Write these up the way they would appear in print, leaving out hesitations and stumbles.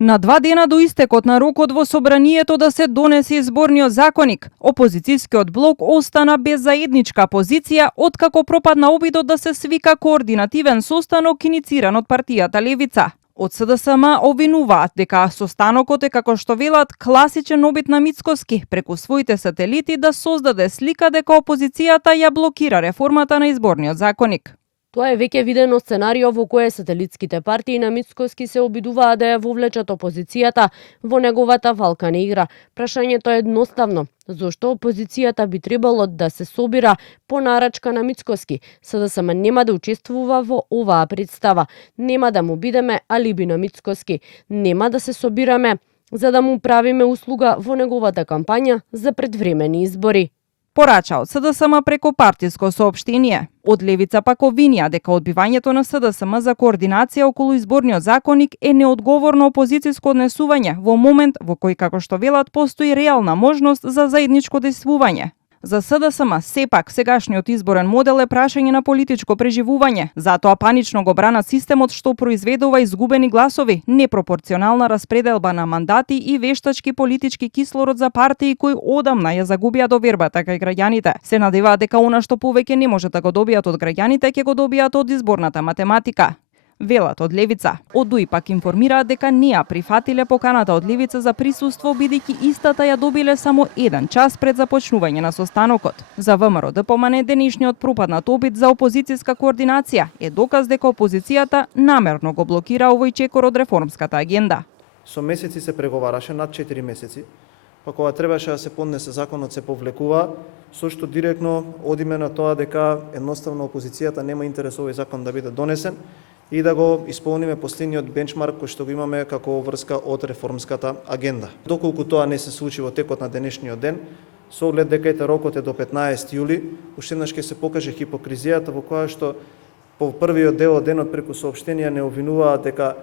На 2 дена до истекот на рокот во собранието да се донесе изборниот законик, опозицијскиот блок остана без заедничка позиција откако пропадна обидот да се свика координативен состанок инициран од партијата Левица. Од СДСМ обвинуваат дека состанокот е, како што велат, класичен обид на Мицкоски преку своите сателити да создаде слика дека опозицијата ја блокира реформата на изборниот законик. Тоа е веќе видено сценарио во кое сателитските партии на Мицкоски се обидуваат да ја вовлечат опозицијата во неговата валкана игра. Прашањето е едноставно. Зошто опозицијата би требало да се собира по нарачка на Мицкоски? СДСМ нема да учествува во оваа представа. Нема да му бидеме алиби на Мицкоски. Нема да се собираме за да му правиме услуга во неговата кампања за предвремени избори. Порача од СДСМ преку партиско соопштение. Од Левица пак обвинија дека одбивањето на СДСМ за координација околу изборниот законик е неодговорно опозицијско однесување во момент во кој, како што велат, постои реална можност за заедничко действување. За СДСМ сепак сегашниот изборен модел е прашање на политичко преживување, затоа панично го бранат системот што произведува изгубени гласови, непропорционална распределба на мандати и вештачки политички кислород за партии кои одамна ја загубија довербата кај граѓаните. Се надеваат дека она што повеќе не може да го добијат од граѓаните ќе го добијат од изборната математика. Велат од Левица. Од ДУИ пак информираат дека не ја прифатиле поканата од Левица за присуство, бидејќи истата ја добиле само 1 час пред започнување на состанокот. За ВМРО ДПМН денешниот пропаднат обид за опозицијска координација е доказ дека опозицијата намерно го блокира овој чекор од реформската агенда. Со месеци се преговараше, над 4 месеци, па кога требаше да се поднесе законот се повлекува, со што директно одиме на тоа дека едноставно опозицијата нема интерес овој закон да биде донесен и да го исполниме последниот бенчмарк кој што го имаме како врска од реформската агенда. Доколку тоа не се случи во текот на денешниот ден, со оглед дека рокот е до 15 јули, уште еднаш ќе се покаже хипокризијата во која што по првиот дел од денот преку соопштенија не обвинуваат дека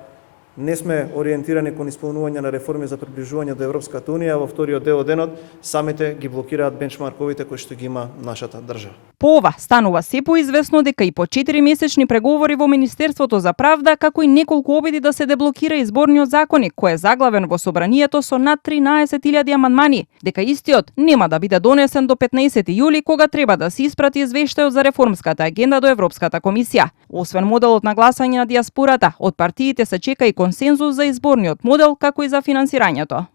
не сме ориентирани кон исполнување на реформи за приближување до Европската унија, во вториот дел од денот самите ги блокираат бенчмарковите кои што ги има нашата држава. По ова станува се поизвестно дека и по 4-месечни преговори во Министерството за правда, како и неколку обиди да се деблокира изборниот законик, кој е заглавен во собранието со над 13.000 амандмани, дека истиот нема да биде донесен до 15 јули, кога треба да се испрати извештајот за реформската агенда до Европската комисија. Освен моделот на гласање на дијаспората, од партиите се чека и консензус за изборниот модел, како и за финансирањето.